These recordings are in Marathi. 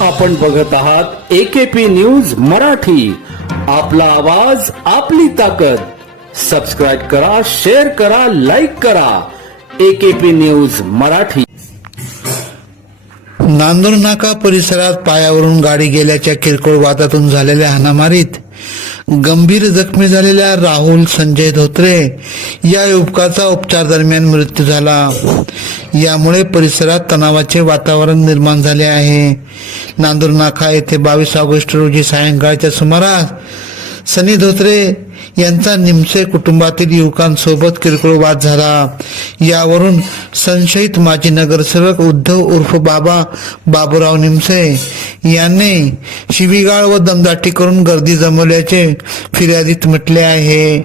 आपण बघत आहात एकेपी न्यूज मराठी. आपला आवाज आपली ताकद. सबस्क्राईब करा शेअर करा लाईक करा. AKP news Marathi. नांदूर नाका परिसरात पायावरून गाडी गेल्याच्या किरकोळ वादातून झालेल्या हाणामारीत गंभीर जखमी झालेल्या राहुल संजय धोत्रे या युवकाचा उपचार दरम्यान मृत्यू झाला. यामुळे परिसरात तणावाचे वातावरण निर्माण झाले आहे. नांदूर नाका येथे बावीस ऑगस्ट रोजी सायंकाळच्या सुमारास सनी धोत्रे यांचा निमसे कुटुंबातील युवकांसोबत किरकोळ वाद झाला. यावरून संशयित माजी नगरसेवक उद्धव उर्फ बाबा बाबूराव निमसे यांनी शिवीगाळ व दमदाटी करून गर्दी जमवल्याचे फिर्यादीत म्हटले आहे.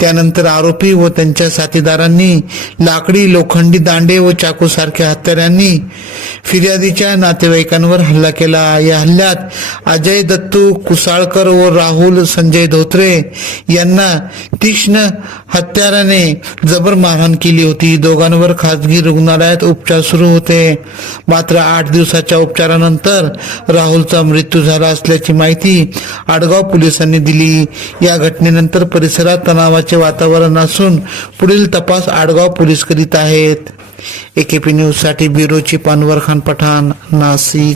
त्यानंतर आरोपी व त्यांच्या साथीदारांनी लाकडी लोखंडी दांडे व चाकूसारख्या हत्यारांनी फिर्यादीच्या नातेवाईकांवर हल्ला केला. या हल्ल्यात अजय दत्तू कुसाळकर व राहुल संजय धोत्रे यांना तीक्ष्ण हत्याराने जबर मारहाण केली होती. दोघांवर खासगी रुग्णालयात उपचार सुरू होते. मात्र आठ दिवसाच्या उपचारानंतर राहुलचा मृत्यू झाला असल्याची माहिती आडगाव पोलिसांनी दिली. या घटनेनंतर परिसरात तणावाचे वातावरण असून पुढील तपास आडगाव पोलीस करीत आहेत. एकेपी न्यूजसाठी ब्युरो चिप खान पठाण नाशिक.